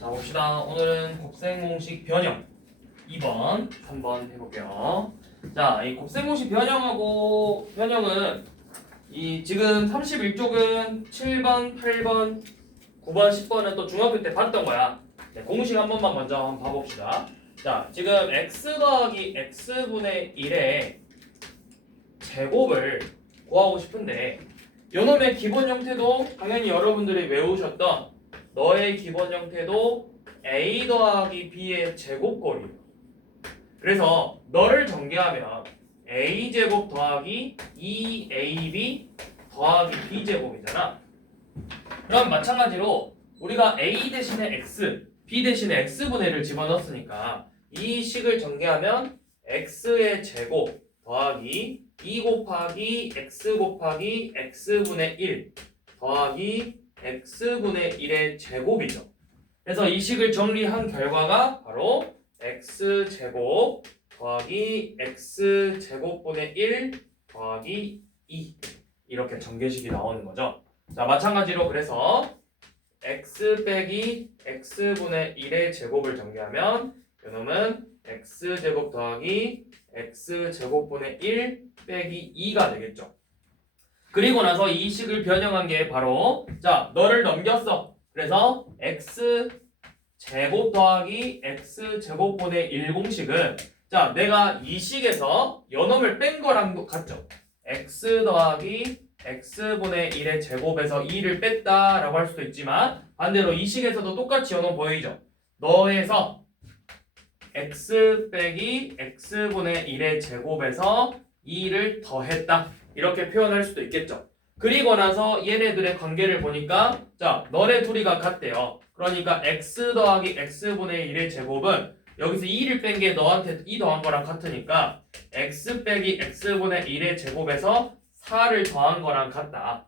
자, 봅시다. 오늘은 곱셈공식 변형 2번, 3번 해볼게요. 자, 이 곱셈공식 변형하고 변형은 이 지금 31쪽은 7번, 8번, 9번, 10번은 또 중학교 때 봤던 거야. 네, 공식 한 번만 먼저 한번 봐봅시다. 자, 지금 x 더하기 x분의 1의 제곱을 구하고 싶은데 요놈의 기본 형태도 당연히 여러분들이 외우셨던 너의 기본 형태도 a 더하기 b의 제곱꼴이에요. 그래서 너를 전개하면 a제곱 더하기 2ab 더하기 b제곱이잖아. 그럼 마찬가지로 우리가 a 대신에 x, b 대신에 x분의 1을 집어넣었으니까 이 식을 전개하면 x의 제곱 더하기 2 곱하기 x 곱하기 x분의 1 더하기 x분의 1의 제곱이죠. 그래서 이 식을 정리한 결과가 바로 x제곱 더하기 x제곱분의 1 더하기 2 이렇게 전개식이 나오는 거죠. 자, 마찬가지로 그래서 x 빼기 x분의 1의 제곱을 전개하면 이놈은 x제곱 더하기 x제곱분의 1 빼기 2가 되겠죠. 그리고 나서 이 식을 변형한 게 바로 자, 너를 넘겼어. 그래서 x제곱 더하기 x제곱분의 1 공식은 자, 내가 이 식에서 요놈을 뺀 거랑 같죠. x 더하기 x분의 1의 제곱에서 2를 뺐다라고 할 수도 있지만 반대로 이 식에서도 똑같이 요놈 보이죠. 너에서 x 빼기 x분의 1의 제곱에서 2를 더했다 이렇게 표현할 수도 있겠죠. 그리고 나서 얘네들의 관계를 보니까 자, 너네 둘이가 같대요. 그러니까 x 더하기 x분의 1의 제곱은 여기서 2를 뺀 게 너한테 2 더한 거랑 같으니까 x 빼기 x분의 1의 제곱에서 4를 더한 거랑 같다.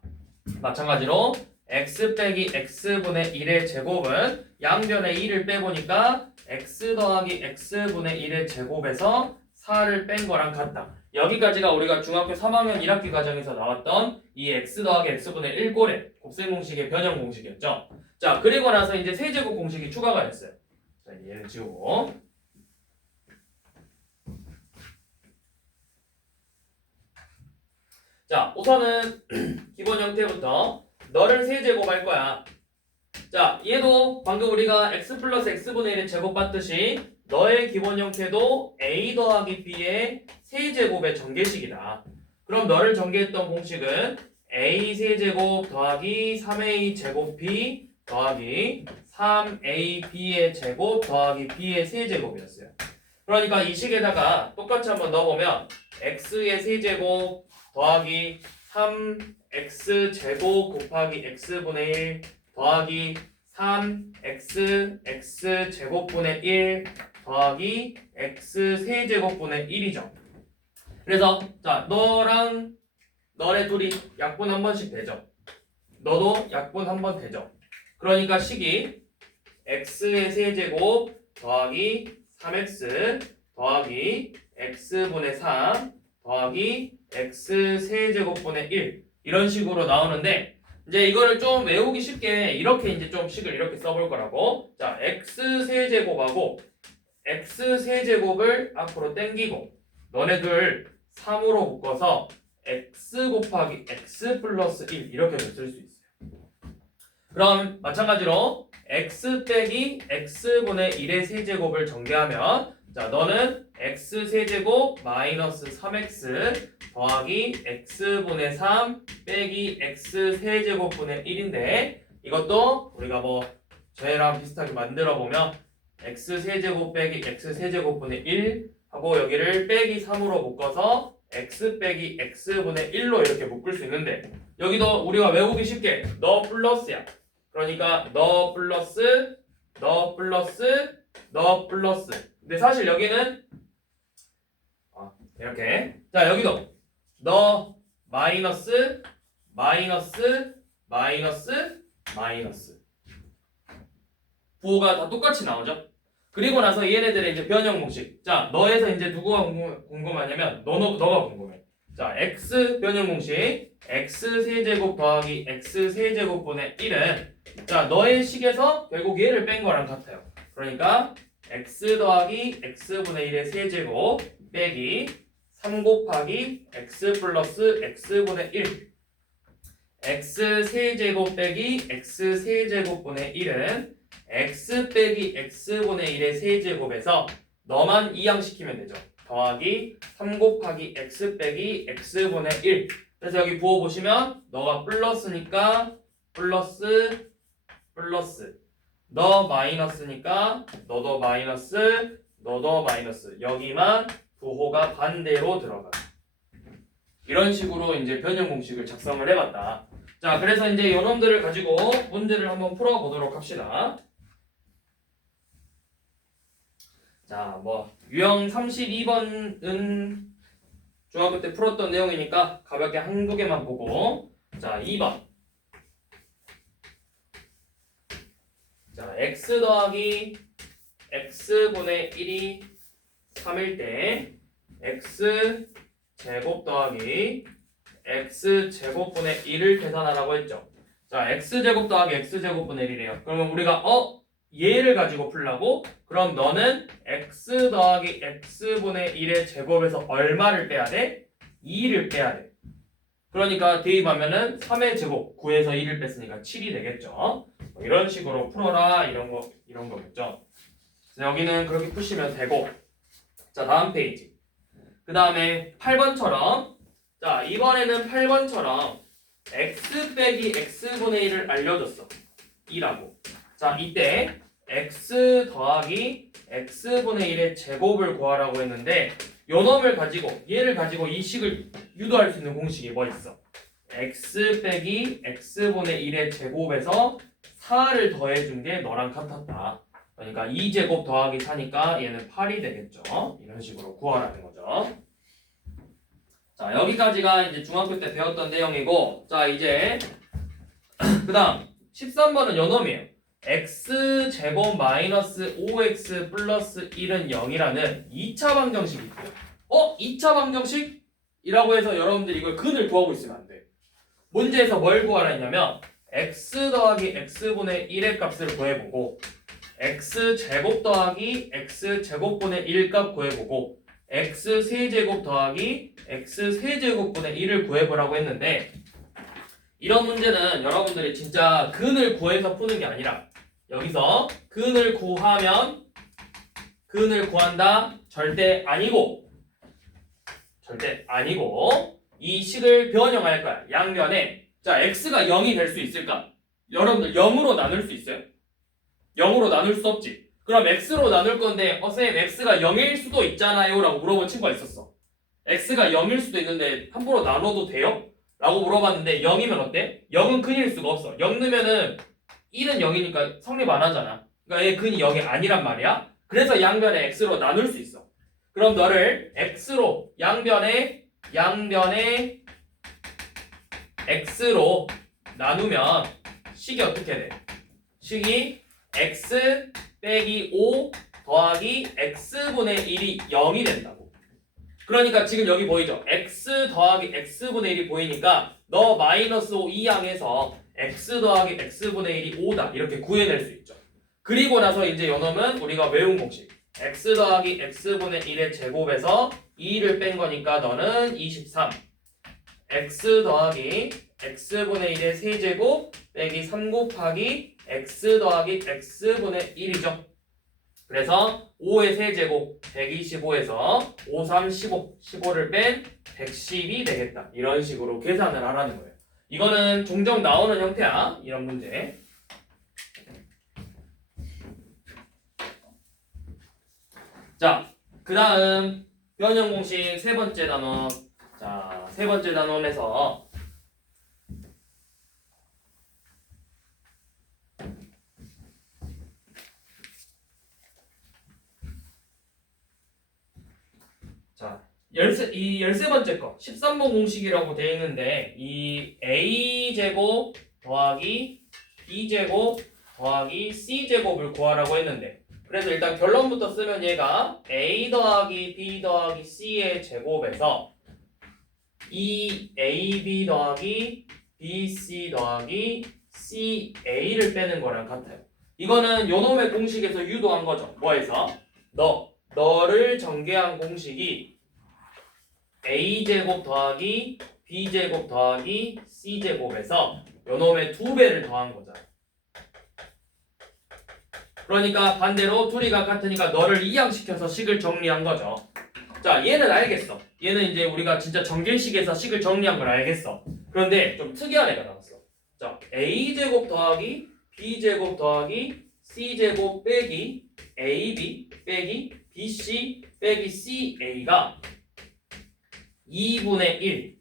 마찬가지로 x 빼기 x분의 1의 제곱은 양변에 2를 빼보니까 x 더하기 x분의 1의 제곱에서 4를 뺀 거랑 같다. 여기까지가 우리가 중학교 3학년 1학기 과정에서 나왔던 이 x 더하기 x분의 1꼴의 곱셈공식의 변형 공식이었죠. 자, 그리고 나서 이제 세제곱 공식이 추가가 됐어요. 자, 얘를 지우고 자, 우선은 기본 형태부터 너를 세제곱할 거야. 자, 얘도 방금 우리가 x 플러스 x분의 1의 제곱 봤듯이 너의 기본 형태도 a 더하기 b의 세제곱의 전개식이다. 그럼 너를 전개했던 공식은 a 세제곱 더하기 3a 제곱 b 더하기 3ab의 제곱 더하기 b의 세제곱이었어요. 그러니까 이 식에다가 똑같이 한번 넣어보면 x의 세제곱 더하기 3x 제곱 곱하기 x분의 1 더하기 3x x 제곱분의 1 더하기 x 세제곱분의 1이죠. 그래서 자, 너랑 너네 둘이 약분 한 번씩 되죠. 너도 약분 한 번 되죠. 그러니까 식이 x의 세제곱 더하기 3x 더하기 x분의 3 더하기 x 세제곱분의 1 이런 식으로 나오는데 이제 이거를 좀 외우기 쉽게 이렇게 이제 좀 식을 이렇게 써볼 거라고. 자, x 세제곱하고 x 세제곱을 앞으로 당기고 너네들 3으로 묶어서 x 곱하기 x 플러스 1 이렇게 쓸 수 있어요. 그럼 마찬가지로 x 빼기 x분의 1의 세제곱을 전개하면 자, 너는 x 세제곱 마이너스 3x 더하기 x분의 3 빼기 x 세제곱분의 1인데 이것도 우리가 뭐 쟤랑 비슷하게 만들어 보면 x 세제곱 빼기 x 세제곱분의 1 하고 여기를 빼기 3으로 묶어서 x 빼기 x분의 1로 이렇게 묶을 수 있는데 여기도 우리가 외우기 쉽게 너 플러스야. 그러니까 너 플러스 너 플러스 너 플러스 근데 사실 여기는 이렇게 자 여기도 너 마이너스 마이너스 마이너스 마이너스 부호가 다 똑같이 나오죠. 그리고 나서 얘네들의 이제 변형 공식 자 너에서 이제 누구가 궁금하냐면 너가 궁금해. 자, x 변형 공식 x 세제곱 더하기 x 세제곱분의 1은 자, 너의 식에서 결국 얘를 뺀 거랑 같아요. 그러니까 x 더하기 x분의 1의 세제곱 빼기 3 곱하기 x 플러스 x분의 1 x 세제곱 빼기 x 세제곱분의 1은 x 빼기 x분의 1의 세제곱에서 너만 이항시키면 되죠. 더하기 3 곱하기 x 빼기 x분의 1 그래서 여기 부어보시면 너가 플러스니까 플러스 플러스 너 마이너스니까 너도 마이너스 너도 마이너스 여기만 부호가 반대로 들어가. 이런 식으로 이제 변형 공식을 작성을 해봤다. 자, 그래서 이제 이놈들을 가지고 문제를 한번 풀어보도록 합시다. 자, 뭐 유형 32번은 중학교 때 풀었던 내용이니까 가볍게 한두 개만 보고 자, 2번 자, x 더하기 x분의 1이 3일 때 x 제곱 더하기 x 제곱분의 1을 계산하라고 했죠. 자, x 제곱 더하기 x 제곱분의 1이래요. 그러면 우리가 얘를 가지고 풀라고? 그럼 너는 x 더하기 x분의 1의 제곱에서 얼마를 빼야 돼? 2를 빼야 돼. 그러니까 대입하면은 3의 제곱 9에서 1을 뺐으니까 7이 되겠죠. 이런 식으로 풀어라 이런 거겠죠. 그래서 여기는 그렇게 푸시면 되고 자, 다음 페이지. 그 다음에 8번처럼 자, 이번에는 8번처럼 x 빼기 x분의 1을 알려줬어. 2라고. 자, 이때 x 더하기 x분의 1의 제곱을 구하라고 했는데 요 놈을 가지고 얘를 가지고 이 식을 유도할 수 있는 공식이 뭐 있어? x 빼기 x분의 1의 제곱에서 4를 더해준 게 너랑 같았다. 그러니까 2제곱 더하기 4니까 얘는 8이 되겠죠. 이런 식으로 구하라는 거죠. 자, 여기까지가 이제 중학교 때 배웠던 내용이고 자, 이제 그 다음 13번은 요 놈이에요. x제곱 마이너스 5x 플러스 1은 0이라는 2차 방정식이 있고요. 2차 방정식이라고 해서 여러분들이 이걸 근을 구하고 있으면 안 돼. 문제에서 뭘 구하라 했냐면 x 더하기 x분의 1의 값을 구해보고 x제곱 더하기 x제곱분의 1 값 구해보고 x세제곱 더하기 x세제곱분의 1을 구해보라고 했는데 이런 문제는 여러분들이 진짜 근을 구해서 푸는 게 아니라 여기서 근을 구한다 절대 아니고 이 식을 변형할 거야. 양변에 자, x가 0이 될 수 있을까? 여러분들 0으로 나눌 수 있어요? 0으로 나눌 수 없지. 그럼 x로 나눌 건데 선생님 x가 0일 수도 있잖아요 라고 물어본 친구가 있었어. x가 0일 수도 있는데 함부로 나눠도 돼요? 라고 물어봤는데 0이면 어때? 0은 근일 수가 없어. 0 넣으면은 1은 0이니까 성립 안 하잖아. 그러니까 얘 근이 0이 아니란 말이야. 그래서 양변에 x로 나눌 수 있어. 그럼 너를 x로 양변에 x로 나누면 식이 어떻게 돼? 식이 x 빼기 5 더하기 x분의 1이 0이 된다고. 그러니까 지금 여기 보이죠? x 더하기 x분의 1이 보이니까 너 마이너스 5 이 항에서 x 더하기 x분의 1이 5다 이렇게 구해낼 수 있죠. 그리고 나서 이제 요놈은 우리가 외운 공식 x 더하기 x분의 1의 제곱에서 2를 뺀 거니까 너는 23 x 더하기 x분의 1의 세제곱 빼기 3 곱하기 x 더하기 x분의 1이죠. 그래서 5의 세제곱 125에서 5, 3, 15 15를 뺀 110이 되겠다. 이런 식으로 계산을 하라는 거예요. 이거는 종종 나오는 형태야. 이런 문제. 자, 그 다음 변형 공식 세 번째 단원. 자, 세 번째 단원에서 자, 13번째 거 13번 공식이라고 되어 있는데 이 a제곱 더하기 b제곱 더하기 c제곱을 구하라고 했는데 그래서 일단 결론부터 쓰면 얘가 a 더하기 b 더하기 c의 제곱에서 2AB 더하기 BC 더하기 CA를 빼는 거랑 같아요. 이거는 요놈의 공식에서 유도한 거죠. 뭐에서? 너를 전개한 공식이 A제곱 더하기 B제곱 더하기 C제곱에서 요놈의 2배를 더한 거잖아. 그러니까 반대로 둘이가 같으니까 너를 이항시켜서 식을 정리한 거죠. 자, 얘는 알겠어. 얘는 이제 우리가 진짜 정길식에서 식을 정리한 걸 알겠어. 그런데 좀 특이한 애가 나왔어. 자, A제곱 더하기 B제곱 더하기 C제곱 빼기 AB 빼기 BC 빼기 CA가 2분의 1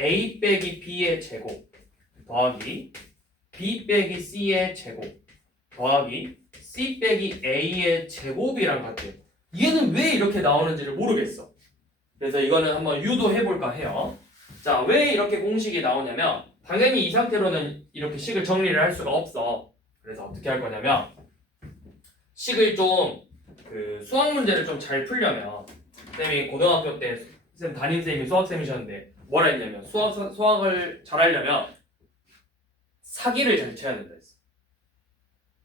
A 빼기 B의 제곱 더하기 B 빼기 C의 제곱 더하기 C 빼기 A의 제곱이랑 같아요. 얘는 왜 이렇게 나오는지를 모르겠어. 그래서 이거는 한번 유도해볼까 해요. 자, 왜 이렇게 공식이 나오냐면 당연히 이 상태로는 이렇게 식을 정리를 할 수가 없어. 그래서 어떻게 할 거냐면 식을 좀 수학 문제를 좀 잘 풀려면 쌤이 고등학교 때 쌤 담임쌤이 수학쌤이셨는데 뭐라 했냐면 수학을 잘 하려면 사기를 잘 쳐야 된다 했어.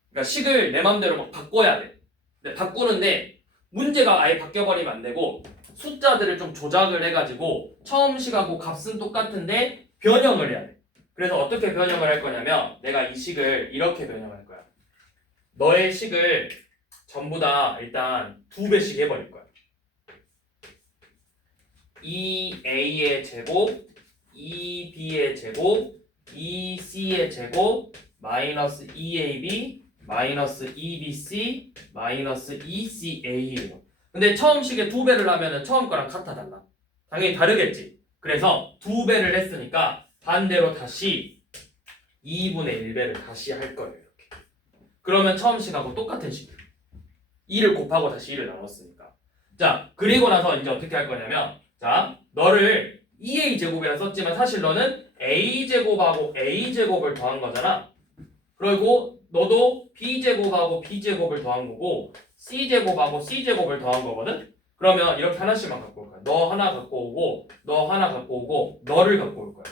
그러니까 식을 내 맘대로 막 바꿔야 돼. 근데 바꾸는데 문제가 아예 바뀌어버리면 안 되고 숫자들을 좀 조작을 해가지고 처음 식하고 값은 똑같은데 변형을 해야 돼. 그래서 어떻게 변형을 할 거냐면 내가 이 식을 이렇게 변형할 거야. 너의 식을 전부 다 일단 2배씩 해버릴 거야. 2a의 제곱, 2b의 제곱, 2c의 제곱, 마이너스 2ab, 마이너스 2bc, 마이너스 2ca예요. 근데 처음 식에 2배를 하면은 처음 거랑 같아 달라. 당연히 다르겠지. 그래서 2배를 했으니까 반대로 다시 2분의 1배를 다시 할 거예요. 이렇게. 그러면 처음 식하고 똑같은 식. 2를 곱하고 다시 1을 나눴으니까. 자, 그리고 나서 이제 어떻게 할 거냐면 자, 너를 2a제곱이라 썼지만 사실 너는 a제곱하고 a제곱을 더한 거잖아. 그리고 너도 b제곱하고 b제곱을 더한 거고 c제곱하고 c제곱을 더한 거거든. 그러면 이렇게 하나씩만 갖고 올 거야. 너 하나 갖고 오고 너 하나 갖고 오고 너를 갖고 올 거야.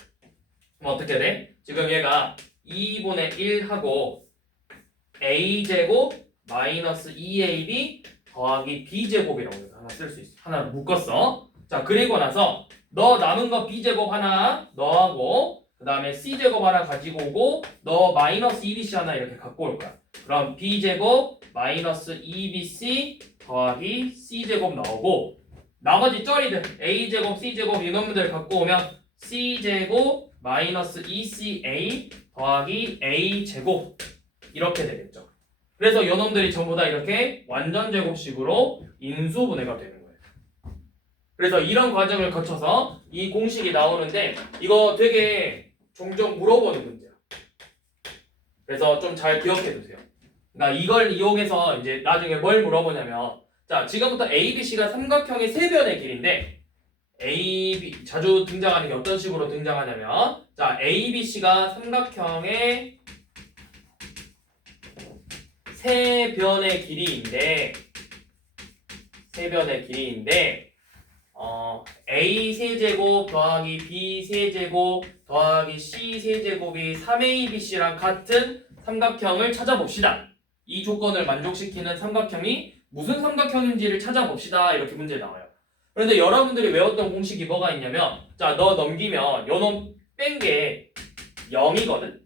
그럼 어떻게 돼? 지금 얘가 2분의 1하고 a제곱 마이너스 2ab 더하기 b제곱이라고 하나 쓸 수 있어. 하나를 묶었어. 자, 그리고 나서 너 남은 거 b제곱 하나 너하고 그 다음에 c제곱 하나 가지고 오고 너 마이너스 2bc 하나 이렇게 갖고 올 거야. 그럼 b제곱 마이너스 2bc 더하기 c제곱 나오고 나머지 쩌리들 a제곱 c제곱 이놈들 갖고 오면 c제곱 마이너스 2ca 더하기 a제곱 이렇게 되겠죠. 그래서 이놈들이 전부 다 이렇게 완전 제곱식으로 인수분해가 되는 거예요. 그래서 이런 과정을 거쳐서 이 공식이 나오는데 이거 되게 종종 물어보는 문제야. 그래서 좀 잘 기억해 두세요. 그러니까 이걸 이용해서 이제 나중에 뭘 물어보냐면 자, 지금부터 ABC가 삼각형의 세 변의 길인데 AB 자주 등장하는 게 어떤 식으로 등장하냐면 자, ABC가 삼각형의 세 변의 길이인데 A 세제곱 더하기 B 세제곱 더하기 C 세제곱이 3ABC랑 같은 삼각형을 찾아봅시다. 이 조건을 만족시키는 삼각형이 무슨 삼각형인지를 찾아봅시다. 이렇게 문제 나와요. 그런데 여러분들이 외웠던 공식이 뭐가 있냐면 자, 너 넘기면 요놈 뺀 게 0이거든.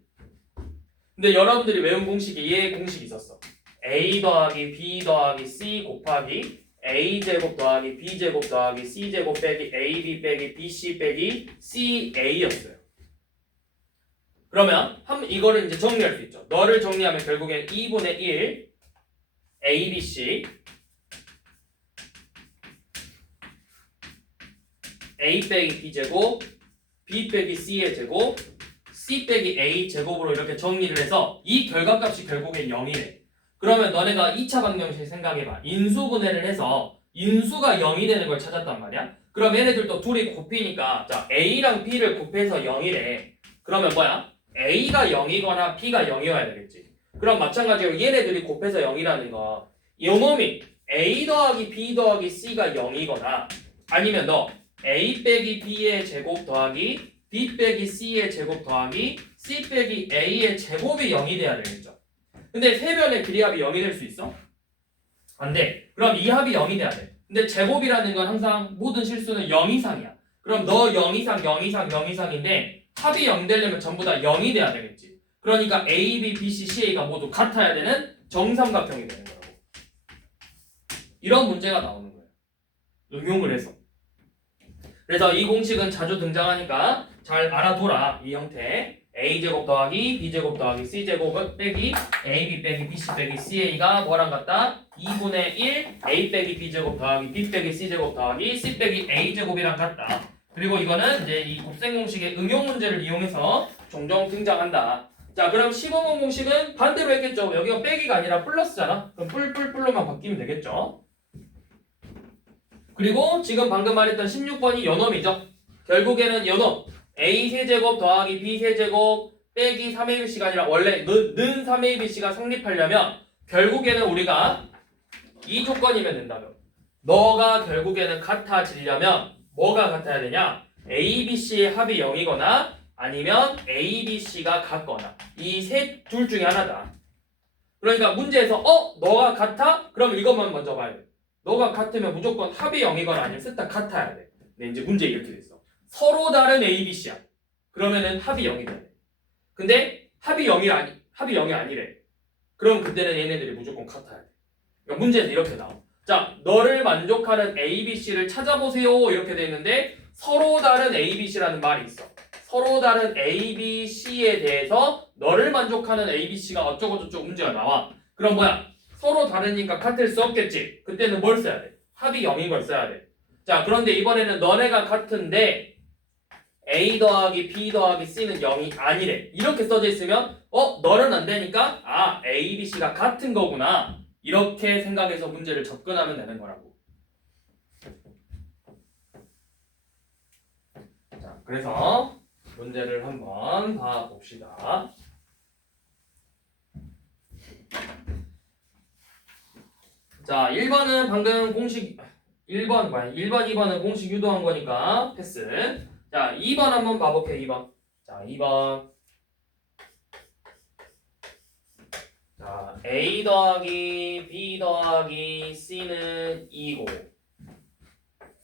근데 여러분들이 외운 공식이 얘 공식이 있었어. A 더하기 B 더하기 C 곱하기 A제곱 더하기 B제곱 더하기 C제곱 빼기 AB 빼기 BC 빼기 CA였어요. 그러면 이거를 이제 정리할 수 있죠. 너를 정리하면 결국엔 2분의 1 ABC A 빼기 B제곱 B 빼기 C의 제곱 C 빼기 A 제곱으로 이렇게 정리를 해서 이 결과값이 결국엔 0이래. 그러면 너네가 2차 방정식 생각해봐. 인수분해를 해서 인수가 0이 되는 걸 찾았단 말이야. 그럼 얘네들도 둘이 곱히니까 자, A랑 B를 곱해서 0이래. 그러면 뭐야? A가 0이거나 B가 0이어야 되겠지. 그럼 마찬가지로 얘네들이 곱해서 0이라는 거 요 놈이 A 더하기 B 더하기 C가 0이거나 아니면 너 a 빼기 b의 제곱 더하기 b 빼기 c의 제곱 더하기 c 빼기 a의 제곱이 0이 돼야 되겠죠. 근데 세 변의 길이합이 0이 될 수 있어? 안 돼. 그럼 이 합이 0이 돼야 돼. 근데 제곱이라는 건 항상 모든 실수는 0 이상이야. 그럼 너 0 이상, 0 이상, 0 이상인데 합이 0 되려면 전부 다 0이 돼야 되겠지. 그러니까 A, B, B, C, C가 모두 같아야 되는 정삼각형이 되는 거라고. 이런 문제가 나오는 거예요. 응용을 해서. 그래서 이 공식은 자주 등장하니까 잘 알아둬라. 이 형태. A제곱 더하기 B제곱 더하기 C제곱 빼기 AB 빼기 BC 빼기 CA가 뭐랑 같다? 2분의 1 A 빼기 B제곱 더하기 B 빼기 C제곱 더하기 C 빼기 A제곱이랑 같다. 그리고 이거는 이제 이 곱셈 공식의 응용 문제를 이용해서 종종 등장한다. 자, 그럼 15번 공식은 반대로 했겠죠. 여기가 빼기가 아니라 플러스잖아. 그럼 뿔뿔뿔로만 바뀌면 되겠죠. 그리고 지금 방금 말했던 16번이 연놈이죠. 결국에는 연놈 A 세제곱 더하기 B 세제곱 빼기 3ABC가 아니라 원래 는 3ABC가 성립하려면 결국에는 우리가 이 조건이면 된다면 너가 결국에는 같아지려면 뭐가 같아야 되냐? ABC의 합이 0이거나 아니면 ABC가 같거나 이 둘 중에 하나다. 그러니까 문제에서 너가 같아? 그럼 이것만 먼저 봐야 돼. 너가 같으면 무조건 합이 0이거나 아니면 셋 다 같아야 돼. 근데 이제 문제 이렇게 됐어. 서로 다른 ABC야. 그러면은 합이 0이 돼야 돼. 근데 합이 0이 아니래. 그럼 그때는 얘네들이 무조건 같아야 돼. 그러니까 문제에서 이렇게 나와. 자, 너를 만족하는 ABC를 찾아보세요. 이렇게 돼 있는데 서로 다른 ABC라는 말이 있어. 서로 다른 ABC에 대해서 너를 만족하는 ABC가 어쩌고저쩌고 문제가 나와. 그럼 뭐야? 서로 다르니까 같을 수 없겠지. 그때는 뭘 써야 돼? 합이 0인 걸 써야 돼. 자, 그런데 이번에는 너네가 같은데 A 더하기 B 더하기 C는 0이 아니래. 이렇게 써져 있으면 너는 안 되니까 A, B, C가 같은 거구나. 이렇게 생각해서 문제를 접근하면 되는 거라고. 자, 그래서 문제를 한번 봐봅시다. 자, 1번은 방금 공식 1번, 2번은 공식 유도한 거니까 패스. 자, 2번 한번 봐볼게요. 2번. 자, 2번. 자, A 더하기 B 더하기 C는 2고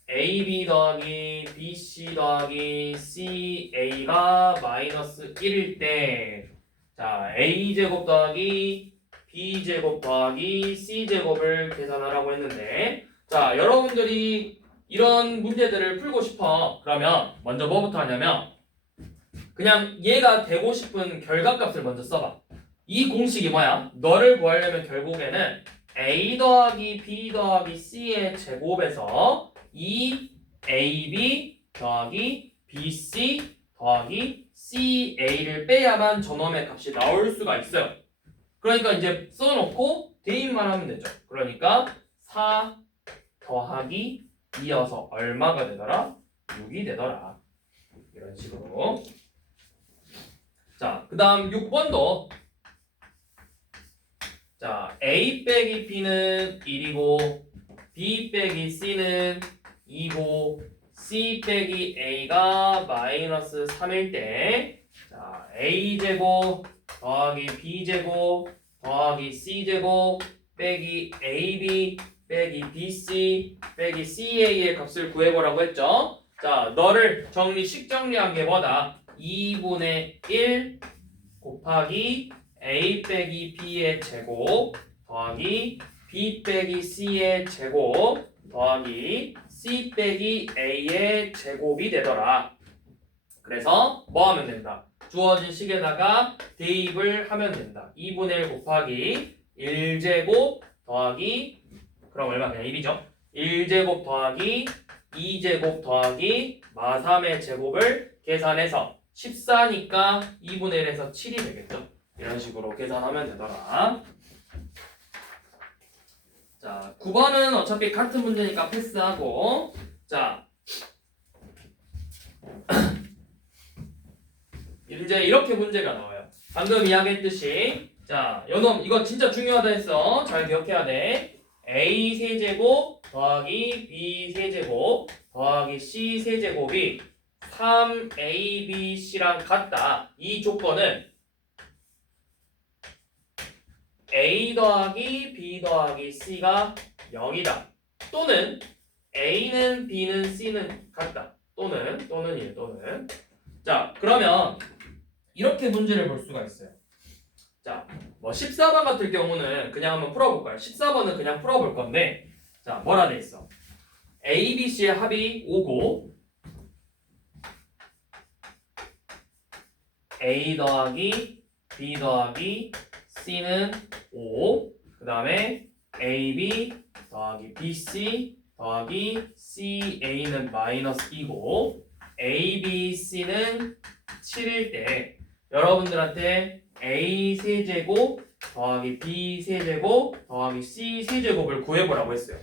AB 더하기 BC 더하기 CA가 마이너스 1일 때 자, A제곱 더하기 B제곱 더하기 C제곱을 계산하라고 했는데 자, 여러분들이 이런 문제들을 풀고 싶어. 그러면 먼저 뭐부터 하냐면 그냥 얘가 되고 싶은 결과값을 먼저 써봐. 이 공식이 뭐야? 너를 구하려면 결국에는 A 더하기 B 더하기 C의 제곱에서 2AB 더하기 BC 더하기 CA를 빼야만 저놈의 값이 나올 수가 있어요. 그러니까 이제 써놓고 대입만 하면 되죠. 그러니까 4 더하기 2여서 얼마가 되더라? 6이 되더라. 이런 식으로. 자, 그 다음 6번도 자, A 빼기 B는 1이고 B 빼기 C는 2고 C 빼기 A가 마이너스 3일 때 자, A제곱 더하기 B제곱 더하기 C제곱 빼기 AB 빼기 BC 빼기 CA의 값을 구해보라고 했죠. 자, 너를 식정리한 게 뭐다? 2분의 1 곱하기 A 빼기 B의 제곱 더하기 B 빼기 C의 제곱 더하기 C 빼기 A의 제곱이 되더라. 그래서 뭐 하면 된다? 주어진 식에다가 대입을 하면 된다. 2분의 1 곱하기 1제곱 더하기 그럼 얼마? 그냥 1이죠. 1제곱 더하기 2제곱 더하기 마3의 제곱을 계산해서 14니까 2분의 1에서 7이 되겠죠. 이런 식으로 계산하면 되더라. 자, 9번은 어차피 같은 문제니까 패스하고 자 이제 이렇게 문제가 나와요. 방금 이야기했듯이 자, 요놈 이거 진짜 중요하다 했어. 잘 기억해야 돼. A 세제곱 더하기 B 세제곱 더하기 C 세제곱이 3ABC랑 같다. 이 조건은 A 더하기 B 더하기 C가 0이다. 또는 A는 B는 C는 같다. 또는이에요. 또는. 자, 그러면 이렇게 문제를 볼 수가 있어요. 자, 뭐 14번 같은 경우는 그냥 한번 풀어볼까요? 14번은 그냥 풀어볼 건데, 자, 뭐라 돼 있어? A, B, C의 합이 5고 A 더하기 B 더하기 C는 5. 그 다음에 AB 더하기 BC 더하기 CA는 마이너스 2고 ABC는 7일 때 여러분들한테 A 세제곱 더하기 B 세제곱 더하기 C 세제곱을 구해보라고 했어요.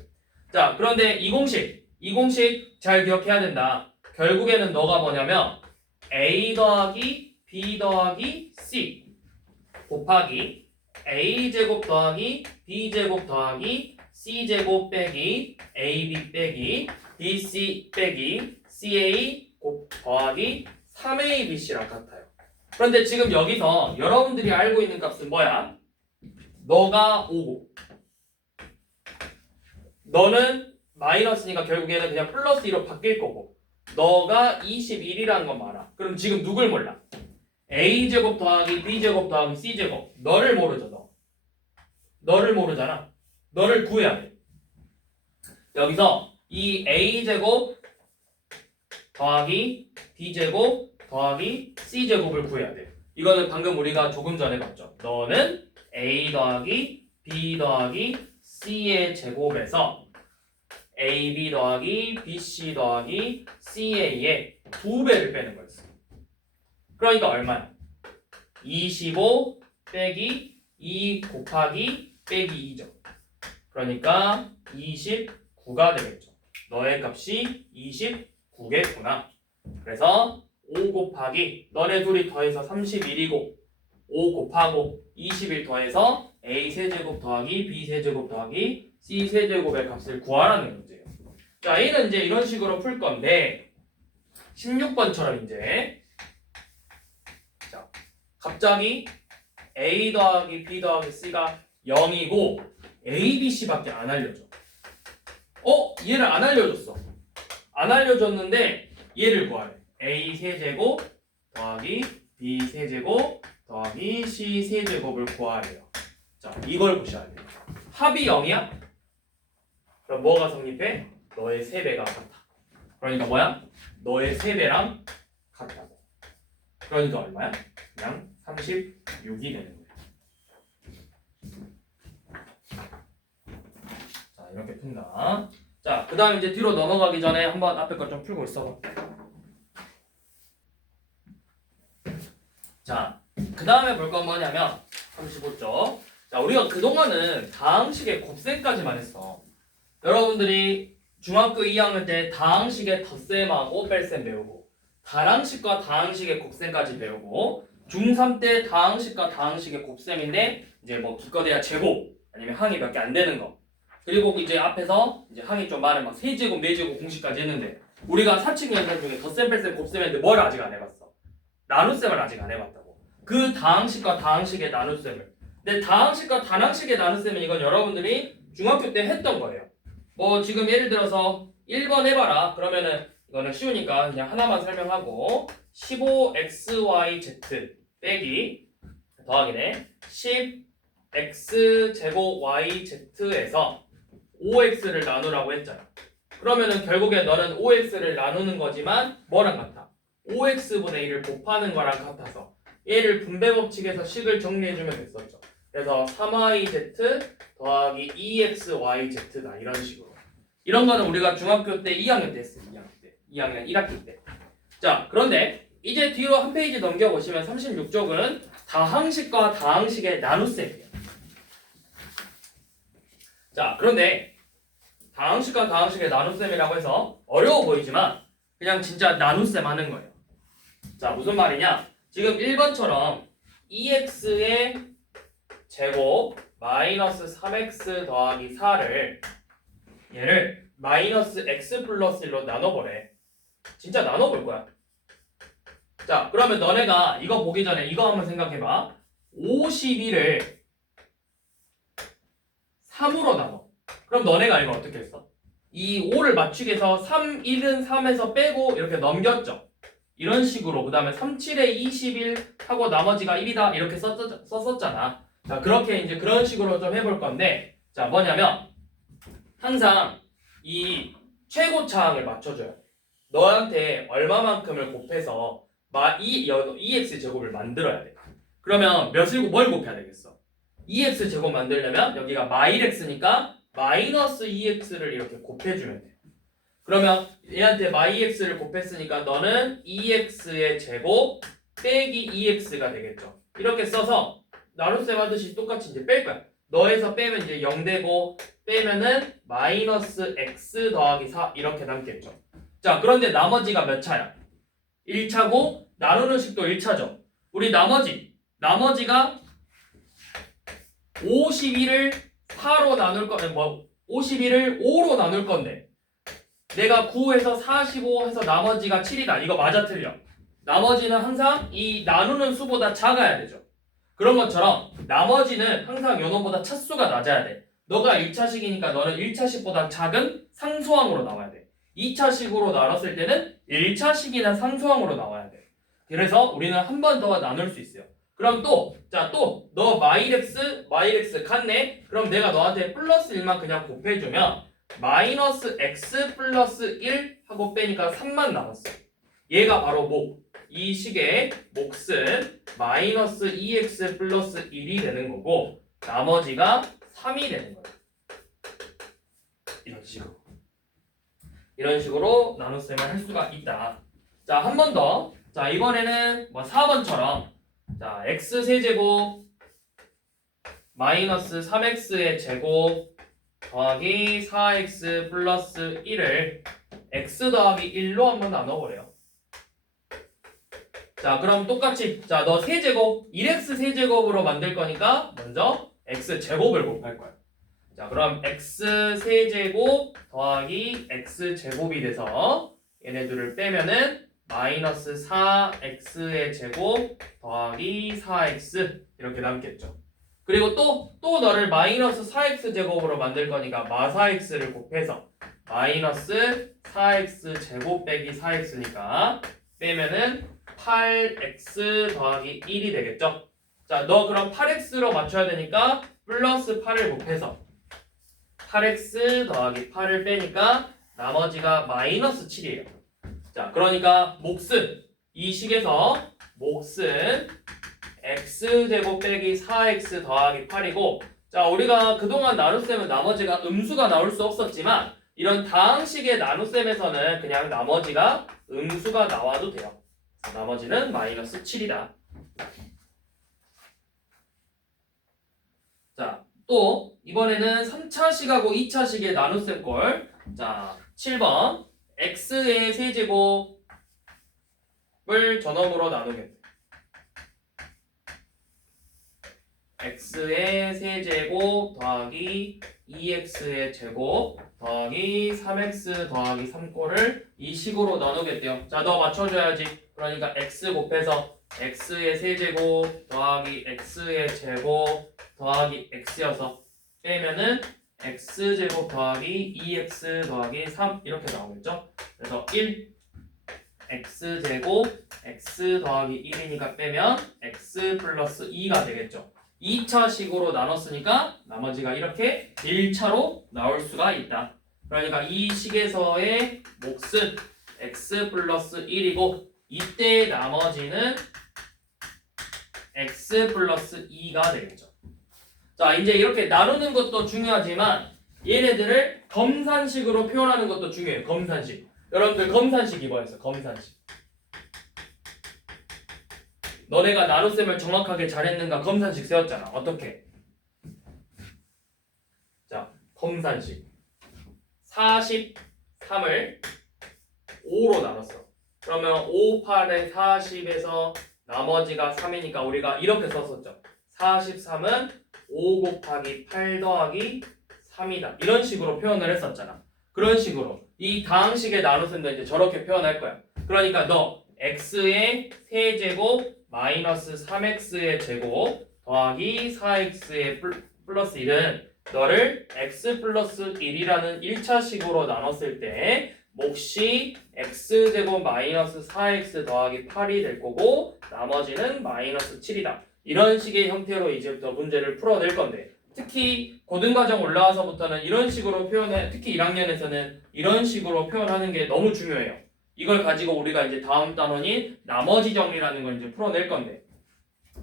자, 그런데 이 공식 잘 기억해야 된다. 결국에는 너가 뭐냐면 A 더하기 B 더하기 C 곱하기 A제곱 더하기 B제곱 더하기 C제곱 빼기 AB 빼기 BC 빼기 CA 더하기 3ABC랑 같아요. 그런데 지금 여기서 여러분들이 알고 있는 값은 뭐야? 너가 5고 너는 마이너스니까 결국에는 그냥 플러스 2로 바뀔 거고 너가 21이라는 건 말아. 그럼 지금 누굴 몰라? A제곱 더하기 B제곱 더하기 C제곱 너를 모르죠. 너를 모르잖아. 너를 구해야 돼. 여기서 이 A제곱 더하기 B제곱 더하기 C제곱을 구해야 돼. 이거는 방금 우리가 조금 전에 봤죠. 너는 A 더하기 B 더하기 C의 제곱에서 AB 더하기 BC 더하기 CA의 2배를 빼는 거였어. 그러니까 얼마야? 25 빼기 2 곱하기 빼기 2죠. 그러니까 29가 되겠죠. 너의 값이 29겠구나. 그래서 5 곱하기 너네 둘이 더해서 31이고 5 곱하고 21 더해서 A 세제곱 더하기 B 세제곱 더하기 C 세제곱의 값을 구하라는 문제예요. 자, A는 이제 이런 식으로 풀 건데 16번처럼 이제 자, 갑자기 A 더하기 B 더하기 C가 0이고 A, B, C밖에 안 알려줘. 얘를 안 알려줬어. 안 알려줬는데 얘를 구하래. A 세제곱 더하기 B 세제곱 더하기 C 세제곱을 구하래요. 자, 이걸 보셔야 돼요. 합이 0이야? 그럼 뭐가 성립해? 너의 3배가 같아. 그러니까 뭐야? 너의 3배랑 같다고. 그러니까 얼마야? 그냥 36이 되는 거야. 자, 이렇게 푼다. 자, 그 다음 이제 뒤로 넘어가기 전에 한번 앞에 거 좀 풀고 있어. 자, 그 다음에 볼 건 뭐냐면 35쪽. 자, 우리가 그동안은 다항식의 곱셈까지만 했어. 여러분들이 중학교 2학년 때 다항식의 덧셈하고 뺄셈 배우고 다항식과 다항식의 곱셈까지 배우고 중3 때 다항식과 다항식의 곱셈인데 이제 뭐 기껏해야 제곱 아니면 항이 몇 개 안 되는 거 그리고 이제 앞에서 이제 항이 좀 많은 막 세제곱, 네제곱 공식까지 했는데 우리가 사칙 연산 중에 덧셈, 뺄셈, 곱셈 했는데 뭘 아직 안 해봤어? 나눗셈을 아직 안 해봤다고. 그 다항식과 다항식의 나눗셈을. 근데 다항식과 다항식의 나눗셈은 이건 여러분들이 중학교 때 했던 거예요. 뭐 지금 예를 들어서 1번 해봐라. 그러면은 이거는 쉬우니까 그냥 하나만 설명하고 15xyz 빼기 더하기네 10x제곱 yz에서 5x를 나누라고 했잖아. 그러면은 결국에 너는 5x를 나누는 거지만 뭐랑 같아? 5x분의 1을 곱하는 거랑 같아서 얘를 분배 법칙에서 식을 정리해주면 됐었죠. 그래서 3yz 더하기 2xyz다 이런 식으로. 이런 거는 우리가 중학교 때 2학년 때 했어요. 2학년 1학기 때. 자, 그런데 이제 뒤로 한 페이지 넘겨보시면 36쪽은 다항식과 다항식의 나눗셈이에요. 자, 그런데 다항식과 다항식의 나눗셈이라고 해서 어려워 보이지만 그냥 진짜 나눗셈 하는 거예요. 자, 무슨 말이냐? 지금 1번처럼 2x의 제곱 마이너스 3x 더하기 4를 얘를 마이너스 x 플러스 1로 나눠보래. 진짜 나눠볼 거야. 자, 그러면 너네가 이거 보기 전에 이거 한번 생각해봐. 52를 3으로 나눠. 그럼 너네가 이거 어떻게 했어? 이 5를 맞추기 위해서 3, 1은 3에서 빼고 이렇게 넘겼죠. 이런 식으로 그 다음에 3, 7에 21 하고 나머지가 1이다 이렇게 썼었잖아. 자, 그렇게 이제 그런 식으로 좀 해볼 건데, 자, 뭐냐면 항상 이 최고차항을 맞춰줘요. 너한테 얼마만큼을 곱해서 EX 제곱을 만들어야 돼. 그러면 뭘 곱해야 되겠어? EX 제곱 만들려면 여기가 마이X니까 마이너스 2x를 이렇게 곱해주면 돼. 그러면 얘한테 마이X를 곱했으니까 너는 2x의 제곱 빼기 2x가 되겠죠. 이렇게 써서 나눗셈 하듯이 똑같이 이제 뺄 거야. 너에서 빼면 이제 0 되고 빼면은 마이너스 x 더하기 4 이렇게 남겠죠. 자, 그런데 나머지가 몇 차야? 1차고 나누는 식도 1차죠. 우리 나머지가 52를 4로 나눌 거, 52를 5로 나눌 건데 내가 9에서 45 해서 나머지가 7이다. 이거 맞아 틀려? 나머지는 항상 이 나누는 수보다 작아야 되죠. 그런 것처럼 나머지는 항상 요놈보다 차수가 낮아야 돼. 너가 1차식이니까 너는 1차식보다 작은 상수항으로 나와야 돼. 2차식으로 나눴을 때는 1차식이나 상수항으로 나와야 돼. 그래서 우리는 한 번 더 나눌 수 있어요. 그럼 너 마이렉스 같네? 그럼 내가 너한테 플러스 1만 그냥 곱해주면 마이너스 x 플러스 1 하고 빼니까 3만 남았어. 얘가 바로 이 식의 몫은 마이너스 2x 플러스 1이 되는 거고 나머지가 3이 되는 거야. 이런 식으로 나눗셈을 할 수가 있다. 자, 한 번 더. 자, 이번에는 4번처럼 자, x 세제곱 마이너스 3x의 제곱 더하기 4x 플러스 1을 x 더하기 1로 한번 나눠보래요. 자, 그럼 똑같이 너 세제곱 1x 세제곱으로 만들 거니까 먼저 x 제곱을 곱할 거야. 자, 그럼 x 세제곱 더하기 x 제곱이 돼서 얘네들을 빼면은 마이너스 4x의 제곱 더하기 4x 이렇게 남겠죠. 그리고 또 너를 마이너스 4x 제곱으로 만들 거니까 마4x를 곱해서 마이너스 4x 제곱 빼기 4x니까 빼면은 8x 더하기 1이 되겠죠. 자, 너 그럼 8x로 맞춰야 되니까 플러스 8을 곱해서 8x 더하기 8을 빼니까 나머지가 마이너스 7이에요. 자, 그러니까 이 식에서 몫은 x제곱 빼기 4x 더하기 8이고 자, 우리가 그동안 나눗셈은 나머지가 음수가 나올 수 없었지만 이런 다항식의 나눗셈에서는 그냥 나머지가 음수가 나와도 돼요. 나머지는 마이너스 7이다. 자, 또 이번에는 3차식하고 2차식의 나눗셈 꼴. 자, 7번 x의 세제곱을 전원으로 나누겠다. x의 세제곱 더하기 2x의 제곱 더하기 3x 더하기 3꼴을 이 식으로 나누겠대요. 자, 너 맞춰줘야지. 그러니까 x 곱해서 x의 세제곱 더하기 x의 제곱 더하기 x여서 빼면은 x제곱 더하기 2x 더하기 3 이렇게 나오겠죠. 그래서 1 x제곱 x 더하기 1이니까 빼면 x 플러스 2가 되겠죠. 2차식으로 나눴으니까 나머지가 이렇게 1차로 나올 수가 있다. 그러니까 이 식에서의 몫은 x 플러스 1이고 이때 나머지는 x 플러스 2가 되겠죠. 자, 이제 이렇게 나누는 것도 중요하지만 얘네들을 검산식으로 표현하는 것도 중요해요. 검산식. 여러분들 검산식 이번에서 검산식. 너네가 나눗셈을 정확하게 잘했는가 검산식 세웠잖아. 어떻게? 자, 검산식. 43을 5로 나눴어. 그러면 5, 8에 40에서 나머지가 3이니까 우리가 이렇게 썼었죠. 43은 5 곱하기 8 더하기 3이다. 이런 식으로 표현을 했었잖아. 그런 식으로 이 다항식의 나눗셈도 이제 저렇게 표현할 거야. 그러니까 너 x의 세제곱 마이너스 3x의 제곱 더하기 4x의 플러스 1은 너를 x 플러스 1이라는 1차식으로 나눴을 때 몫이 x제곱 마이너스 4x 더하기 8이 될 거고 나머지는 마이너스 7이다. 이런 식의 형태로 이제부터 문제를 풀어낼 건데 특히 고등과정 올라와서부터는 이런 식으로 표현해, 특히 1학년에서는 이런 식으로 표현하는 게 너무 중요해요. 이걸 가지고 우리가 이제 다음 단원인 나머지 정리라는 걸 이제 풀어낼 건데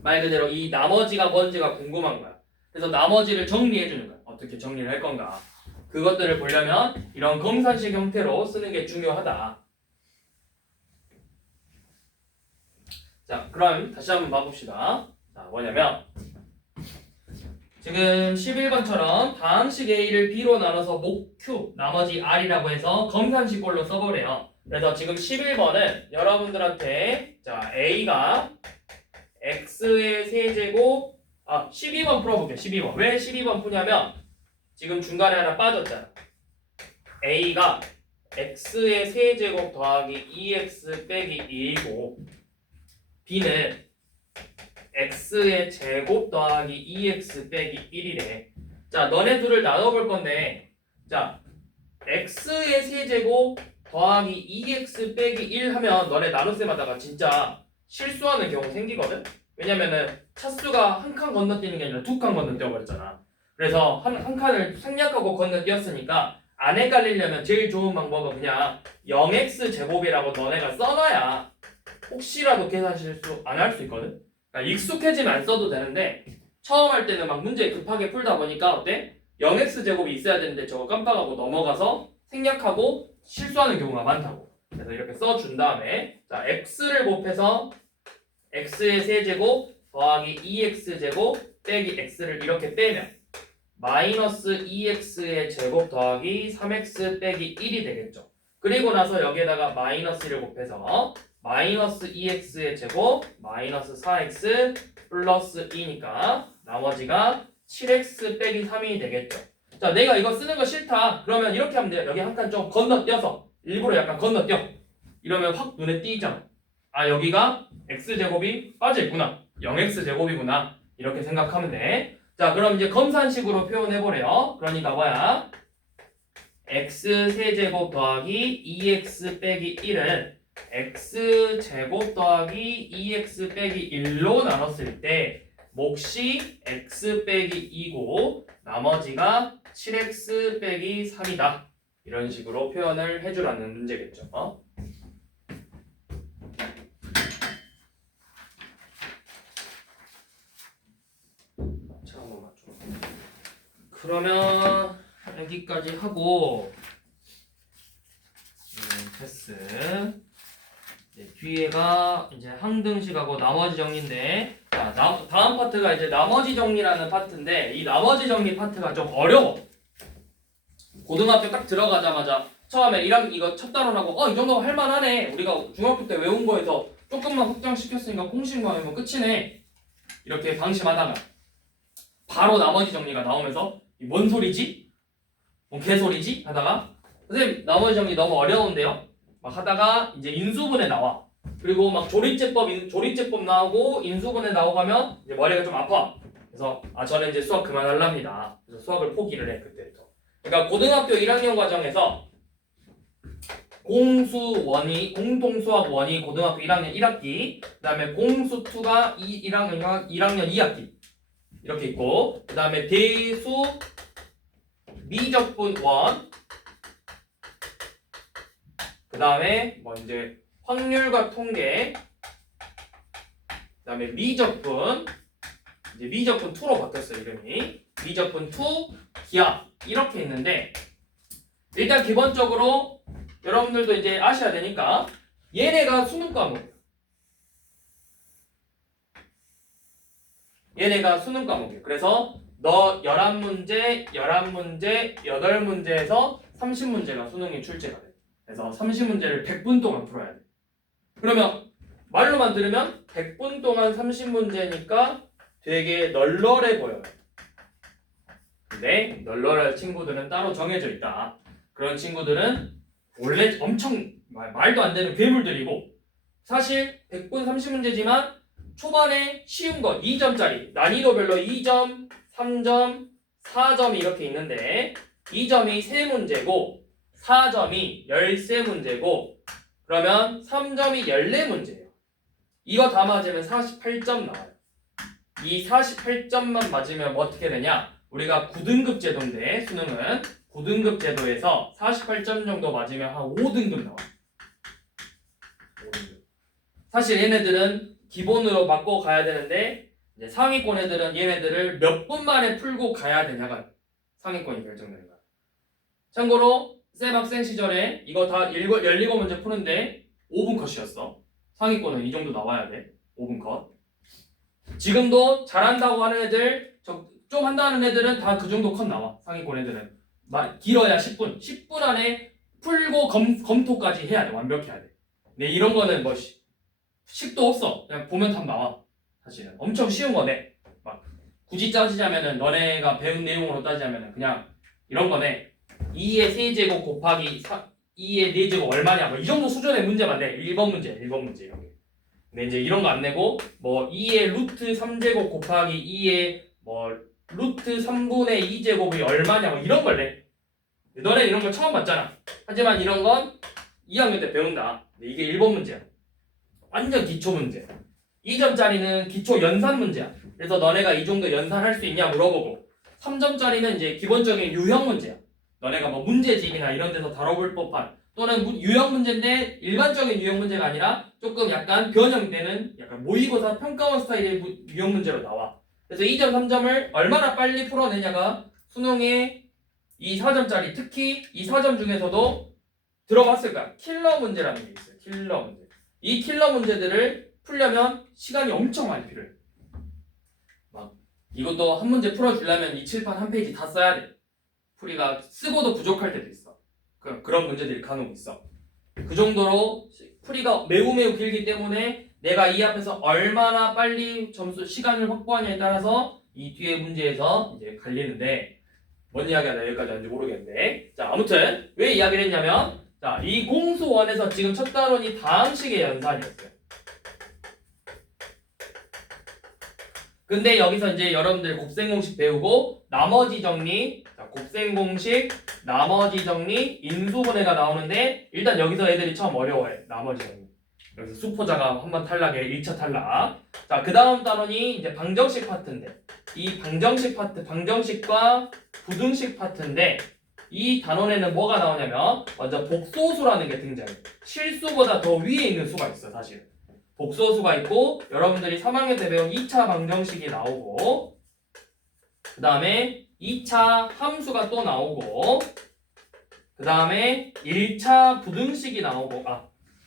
말 그대로 이 나머지가 뭔지가 궁금한 거야. 그래서 나머지를 정리해 주는 거야. 어떻게 정리를 할 건가. 그것들을 보려면 이런 검산식 형태로 쓰는 게 중요하다. 자, 그럼 다시 한번 봐봅시다. 자, 뭐냐면 지금 11번처럼 다항식 A를 B로 나눠서 목 Q, 나머지 R이라고 해서 검산식꼴로 써보래요. 그래서 지금 11번은 여러분들한테 자 A가 X의 세제곱 12번 풀어볼게요. 12번. 왜 12번 푸냐면 지금 중간에 하나 빠졌잖아. A가 X의 세제곱 더하기 2X 빼기 2이고 B는 x의 제곱 더하기 2x 빼기 1이래. 자, 너네 둘을 나눠볼 건데 자, x의 세제곱 더하기 2x 빼기 1 하면 너네 나눗셈 하다가 진짜 실수하는 경우 생기거든? 왜냐면은 차수가 한 칸 건너뛰는 게 아니라 두 칸 건너뛰어버렸잖아. 그래서 한 칸을 생략하고 건너뛰었으니까 안 헷갈리려면 제일 좋은 방법은 그냥 0x 제곱이라고 너네가 써놔야 혹시라도 계산 실수 안 할 수 있거든? 그러니까 익숙해지면 안 써도 되는데 처음 할 때는 막 문제 급하게 풀다 보니까 어때? 0x 제곱이 있어야 되는데 저거 깜빡하고 넘어가서 생략하고 실수하는 경우가 많다고. 그래서 이렇게 써준 다음에 자 x를 곱해서 x의 세제곱 더하기 2x 제곱 빼기 x를 이렇게 빼면 마이너스 2x의 제곱 더하기 3x 빼기 1이 되겠죠. 그리고 나서 여기에다가 마이너스 1을 곱해서 마이너스 2x의 제곱 마이너스 4x 플러스 2니까 나머지가 7x 빼기 3이 되겠죠. 자, 내가 이거 쓰는 거 싫다. 그러면 이렇게 하면 돼요. 여기 한 칸 좀 건너뛰어서 일부러 약간 건너뛰어. 이러면 확 눈에 띄잖아. 아, 여기가 x제곱이 빠져있구나. 0x제곱이구나. 이렇게 생각하면 돼. 자, 그럼 이제 검산식으로 표현해보래요. 그러니까 뭐야? x 세제곱 더하기 2x 빼기 1은 x제곱 더하기 2x 빼기 1로 나눴을 때 몫이 x 빼기 2고 나머지가 7x 빼기 3이다. 이런 식으로 표현을 해주라는 문제겠죠. 자, 한번 맞춰. 그러면 여기까지 하고 패스. 네, 뒤에가 이제 항등식하고 나머지 정리인데 자, 다음 파트가 이제 나머지 정리라는 파트인데 이 나머지 정리 파트가 좀 어려워. 고등학교 딱 들어가자마자 처음에 이거 첫 단원하고 이 정도면 할만하네. 우리가 중학교 때 외운 거에서 조금만 확장시켰으니까 공식만 하면 끝이네. 이렇게 방심하다가 바로 나머지 정리가 나오면서 뭔 소리지? 뭔 개소리지? 하다가 선생님 나머지 정리 너무 어려운데요? 막 하다가 이제 인수분해 나와. 그리고 막 조리제법 나오고 인수분해 나오가면 이제 머리가 좀 아파. 그래서 저는 이제 수학 그만하랍니다. 그래서 수학을 포기를 해 그때부터. 그러니까 고등학교 1학년 과정에서 공수원이 공통수학 원이 고등학교 1학년 1학기, 그다음에 공수2가 1학년 2학기 이렇게 있고, 그다음에 대수 미적분 원, 그다음에 뭐 이제 확률과 통계, 그다음에 미적분, 이제 미적분 2로 바뀌었어요 이름이. 미적분 2, 기하 이렇게 있는데 일단 기본적으로 여러분들도 이제 아셔야 되니까 얘네가 수능 과목이에요. 얘네가 수능 과목이에요. 그래서 너 11문제, 11문제, 8문제에서 30문제가 수능에 출제가 돼. 그래서 30문제를 100분 동안 풀어야 돼. 그러면 말로만 들으면 100분 동안 30문제니까 되게 널널해 보여요. 있는데 널널할 친구들은 따로 정해져 있다. 그런 친구들은 원래 엄청 말도 안 되는 괴물들이고 사실 100분 30문제지만 초반에 쉬운 거 2점짜리 난이도별로 2점, 3점, 4점이 이렇게 있는데 2점이 3문제고 4점이 13문제고 그러면 3점이 14문제예요. 이거 다 맞으면 48점 나와요. 이 48점만 맞으면 뭐 어떻게 되냐? 우리가 9등급 제도인데 수능은 9등급 제도에서 48점 정도 맞으면 한 5등급 나와요. 5등급. 사실 얘네들은 기본으로 맞고 가야 되는데 이제 상위권 애들은 얘네들을 몇 분 만에 풀고 가야 되냐가 상위권이 결정되는 거야. 참고로 쌤 학생 시절에 이거 다 17문제 푸는데 5분 컷이었어. 상위권은 이 정도 나와야 돼. 5분 컷. 지금도 잘한다고 하는 애들, 좀 한다는 애들은 다 그 정도 컷 나와. 상위권 애들은. 길어야 10분. 10분 안에 풀고 검토까지 해야 돼. 완벽해야 돼. 근데 이런 거는 뭐 식도 없어. 그냥 보면 다 나와. 사실은. 엄청 쉬운 거네. 막 굳이 따지자면은 너네가 배운 내용으로 따지자면은 그냥 이런 거네. 2의 세제곱 곱하기 2의 4제곱 얼마냐. 뭐 이 정도 수준의 문제만 내. 1번 문제 이런 게. 근데 이제 이런 거 안 내고 뭐 2의 루트 3제곱 곱하기 2의 뭐 루트 3분의 2제곱이 얼마냐 뭐 이런 걸 내. 너네 이런 거 처음 봤잖아. 하지만 이런 건 2학년 때 배운다. 근데 이게 1번 문제야. 완전 기초 문제. 2점짜리는 기초 연산 문제야. 그래서 너네가 이 정도 연산할 수 있냐 물어보고 3점짜리는 이제 기본적인 유형 문제야. 너네가 뭐 문제집이나 이런 데서 다뤄볼 법한 또는 유형 문제인데 일반적인 유형 문제가 아니라 조금 약간 변형되는 약간 모의고사 평가원 스타일의 유형 문제로 나와. 그래서 2점, 3점을 얼마나 빨리 풀어내냐가 수능에 이 4점짜리 특히 이 4점 중에서도 들어봤을 거야. 킬러 문제라는 게 있어요. 킬러 문제. 이 킬러 문제들을 풀려면 시간이 엄청 많이 필요해. 막 이것도 한 문제 풀어주려면 이 칠판 한 페이지 다 써야 돼. 풀이가 쓰고도 부족할 때도 있어. 그런 문제들이 간혹 있어. 그 정도로 풀이가 매우 길기 때문에 내가 이 앞에서 얼마나 빨리 시간을 확보하냐에 따라서 이 뒤에 문제에서 이제 갈리는데 뭔 이야기가 나 여기까지 하는지 모르겠는데 자 아무튼 왜 이야기를 했냐면 자 이 공수원에서 지금 첫 단원이 다항식의 연산이었어요. 근데 여기서 이제 여러분들 곱셈 공식 배우고 나머지 정리 곱셈 공식, 나머지 정리, 인수분해가 나오는데 일단 여기서 애들이 처음 어려워해. 나머지 정리. 여기서 수포자가 한번 탈락해. 1차 탈락. 자, 그 다음 단원이 이제 방정식 파트인데 이 방정식 파트, 방정식과 부등식 파트인데 이 단원에는 뭐가 나오냐면 먼저 복소수라는 게 등장해. 실수보다 더 위에 있는 수가 있어, 사실. 복소수가 있고 여러분들이 3학년 때 배운 2차 방정식이 나오고 그 다음에 2차 함수가 또 나오고 그 다음에 1차 부등식이 나오고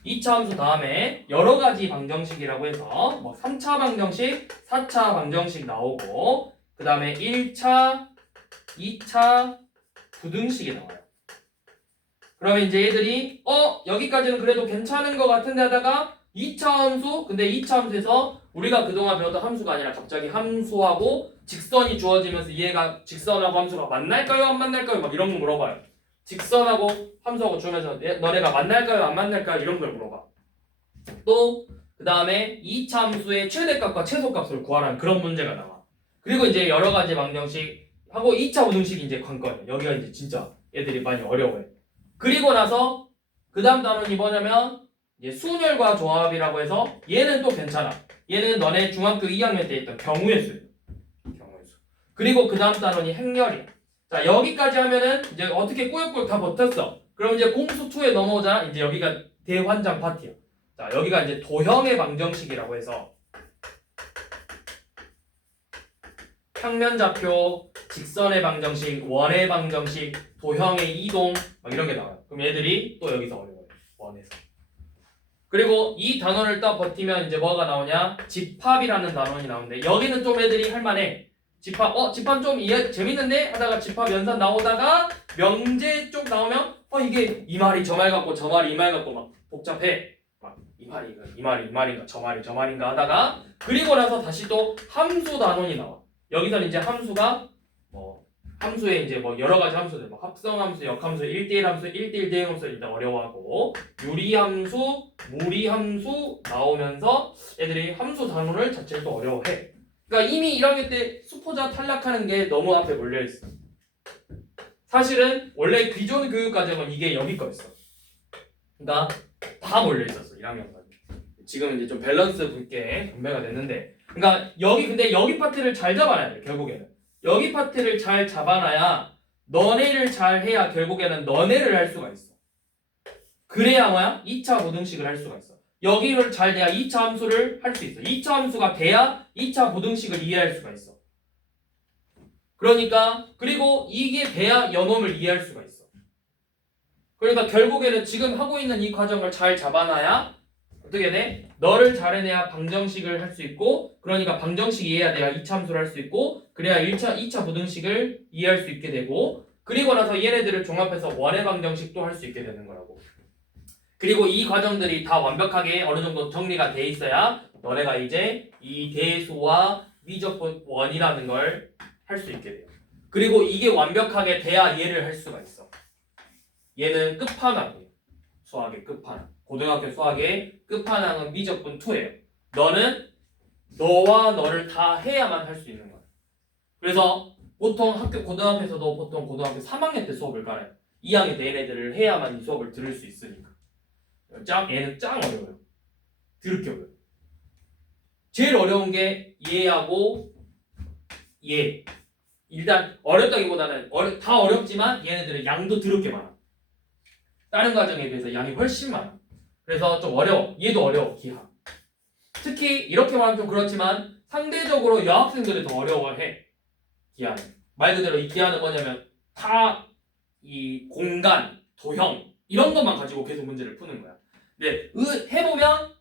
2차 함수 다음에 여러가지 방정식이라고 해서 뭐 3차 방정식, 4차 방정식 나오고 그 다음에 1차, 2차 부등식이 나와요. 그러면 이제 얘들이 여기까지는 그래도 괜찮은 것 같은데 하다가 2차 함수, 근데 2차 함수에서 우리가 그동안 배웠던 함수가 아니라 갑자기 함수하고 직선이 주어지면서 얘가 직선하고 함수가 만날까요? 안 만날까요? 막 이런 거 물어봐요. 직선하고 함수하고 주면서 너네가 만날까요? 안 만날까요? 이런 걸 물어봐. 또 그 다음에 2차 함수의 최대값과 최소값을 구하라는 그런 문제가 나와. 그리고 이제 여러 가지 방정식 하고 2차 부등식이 이제 관건이야. 여기가 이제 진짜 애들이 많이 어려워해. 그리고 나서 그 다음 단원이 뭐냐면 이제 순열과 조합이라고 해서 얘는 또 괜찮아. 얘는 너네 중학교 2학년 때 있던 경우의 수. 그리고 그 다음 단원이 행렬이야. 자 여기까지 하면은 이제 어떻게 꾸역꾸역 다 버텼어. 그럼 이제 공수 2에 넘어오자. 이제 여기가 대환장 파트야. 자 여기가 이제 도형의 방정식이라고 해서 평면좌표, 직선의 방정식, 원의 방정식, 도형의 이동 막 이런 게 나와요. 그럼 얘들이 또 여기서 어려워요. 원에서. 그리고 이 단원을 딱 버티면 이제 뭐가 나오냐? 집합이라는 단원이 나오는데 여기는 좀 애들이 할만해. 집합 좀 재밌는데 하다가 집합 연산 나오다가 명제 쪽 나오면 이게 이 말이 저 말 같고 저 말이 이 말 같고 막 복잡해. 막 이 말인가 저 말인가 하다가 그리고 나서 다시 또 함수 단원이 나와. 여기서는 이제 함수가 뭐 함수에 이제 뭐 여러 가지 함수들, 뭐 합성함수, 역함수, 1대1 함수, 1대1 대응함수 일단 어려워하고 유리함수, 무리함수 나오면서 애들이 함수 단원을 자체를 또 어려워해. 그러니까 이미 1학년 때 수포자 탈락하는 게 너무 앞에 몰려있어. 사실은 원래 기존 교육과정은 이게 여기 거였어. 그러니까 다 몰려있었어 1학년까지. 지금 이제 좀 밸런스 붙게 분배가 됐는데, 그러니까 여기 근데 여기 파트를 잘 잡아놔야 돼. 결국에는 여기 파트를 잘 잡아놔야 너네를 잘 해야 결국에는 너네를 할 수가 있어. 그래야 뭐야? 2차 보등식을 할 수가 있어. 여기를 잘 돼야 2차 함수를 할 수 있어. 2차 함수가 돼야 2차 보등식을 이해할 수가 있어. 그러니까 그리고 이게 돼야 연놈을 이해할 수가 있어. 그러니까 결국에는 지금 하고 있는 이 과정을 잘 잡아놔야 어떻게 돼? 너를 잘 해내야 방정식을 할 수 있고, 그러니까 방정식 이해해야 돼야 2차 함수를 할 수 있고, 그래야 2차 부등식을 이해할 수 있게 되고, 그리고 나서 얘네들을 종합해서 원의 방정식도 할 수 있게 되는 거라고. 그리고 이 과정들이 다 완벽하게 어느 정도 정리가 돼 있어야 너네가 이제 이 대수와 미적분 원이라는 걸 할 수 있게 돼요. 그리고 이게 완벽하게 돼야 얘를 할 수가 있어. 얘는 끝판왕이에요. 수학의 끝판왕. 고등학교 수학의 끝판왕은 미적분 2예요. 너는 너와 너를 다 해야만 할 수 있는 거야. 그래서 보통 고등학교에서도 보통 고등학교 3학년 때 수업을 깔아요. 2학년 때 얘네들을 해야만 이 수업을 들을 수 있으니까. 얘는 짱 어려워요. 드럽게 어려워요. 제일 어려운 게 얘하고 얘. 일단 어렵다기보다는 다 어렵지만 얘네들은 양도 드럽게 많아. 다른 과정에 비해서 양이 훨씬 많아. 그래서 좀 어려워. 얘도 어려워. 기하. 특히 이렇게 말하면 좀 그렇지만 상대적으로 여학생들이 더 어려워해. 기하는. 말 그대로 이 기하는 뭐냐면 다 이 공간, 도형 이런 것만 가지고 계속 문제를 푸는 거야. 근데 해보면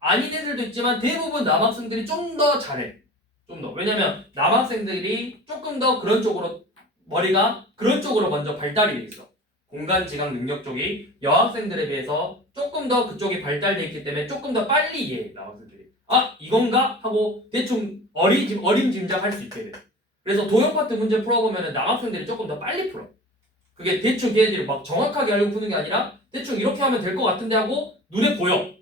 아닌 애들도 있지만 대부분 남학생들이 좀 더 잘해. 좀 더. 왜냐면 남학생들이 조금 더 그런 쪽으로 머리가 그런 쪽으로 먼저 발달이 돼 있어. 공간 지각 능력 쪽이 여학생들에 비해서 조금 더 그쪽이 발달돼 있기 때문에 조금 더 빨리 이해해. 남학생들이 아 이건가 하고 대충 어림짐작할 수 있게 돼. 그래서 도형 파트 문제 풀어보면 남학생들이 조금 더 빨리 풀어. 그게 대충 걔네들이 막 정확하게 알고 푸는 게 아니라 대충 이렇게 하면 될 것 같은데 하고 눈에 보여.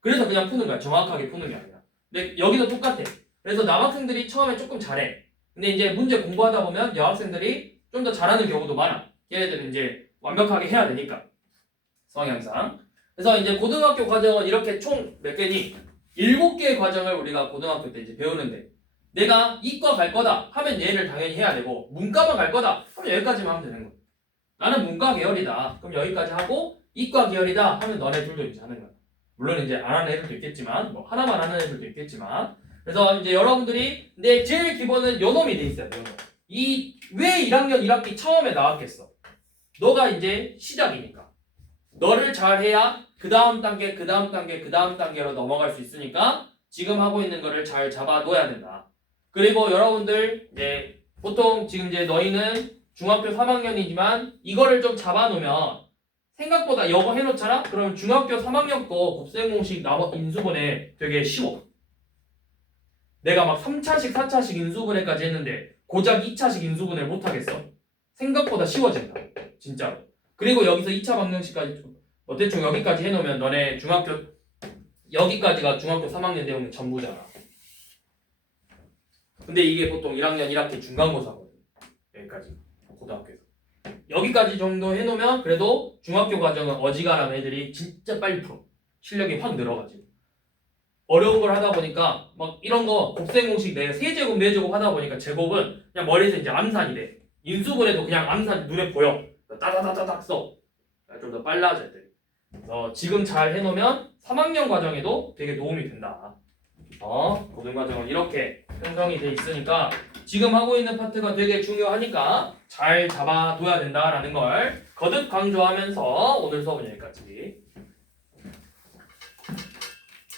그래서 그냥 푸는 거야. 정확하게 푸는 게 아니라. 근데 여기도 똑같아. 그래서 남학생들이 처음에 조금 잘해. 근데 이제 문제 공부하다 보면 여학생들이 좀 더 잘하는 경우도 많아. 걔네들은 이제 완벽하게 해야 되니까. 성향상. 그래서 이제 고등학교 과정은 이렇게 총 몇 개니? 7개의 과정을 우리가 고등학교 때 이제 배우는데, 내가 이과 갈 거다 하면 얘를 당연히 해야 되고, 문과만 갈 거다 하면 여기까지만 하면 되는 거야. 나는 문과 계열이다. 그럼 여기까지 하고, 이과 계열이다 하면 너네 둘도 이제 하는 거야. 물론 이제 안 하는 애들도 있겠지만, 뭐 하나만 하는 애들도 있겠지만. 그래서 이제 여러분들이 근데 제일 기본은 요놈이 돼 있어요. 요놈. 왜 1학년 1학기 처음에 나왔겠어? 너가 이제 시작이니까. 너를 잘해야 그 다음 단계, 그 다음 단계, 그 다음 단계로 넘어갈 수 있으니까 지금 하고 있는 거를 잘 잡아둬야 된다. 그리고 여러분들 이제 보통 지금 이제 너희는 중학교 3학년이지만 이거를 좀 잡아놓으면 생각보다 이거 해놓잖아? 그러면 중학교 3학년 거 곱셈 공식 인수분해 되게 쉬워. 내가 막 3차식, 4차식 인수분해까지 했는데 고작 2차식 인수분해를 못하겠어. 생각보다 쉬워진다. 진짜로. 그리고 여기서 2차 방정식까지 대충 여기까지 해놓으면 너네 중학교 여기까지가 중학교 3학년 내용의 전부잖아. 근데 이게 보통 1학년 1학기 중간고사거든. 여기까지 고등학교에서 여기까지 정도 해놓으면 그래도 중학교 과정은 어지간한 애들이 진짜 빨리 풀어. 실력이 확 늘어가지고. 어려운 걸 하다 보니까 막 이런 거 곱셈 공식 내 세제곱 네제곱 하다 보니까 제곱은 그냥 머리에서 이제 암산이 돼. 인수분해도 그냥 암산 눈에 보여. 따다다다닥 써. 좀 더 빨라져야 돼. 지금 잘 해놓으면 3학년 과정에도 되게 도움이 된다. 고등과정은 이렇게 형성이 돼 있으니까 지금 하고 있는 파트가 되게 중요하니까 잘 잡아둬야 된다라는 걸 거듭 강조하면서 오늘 수업은 여기까지.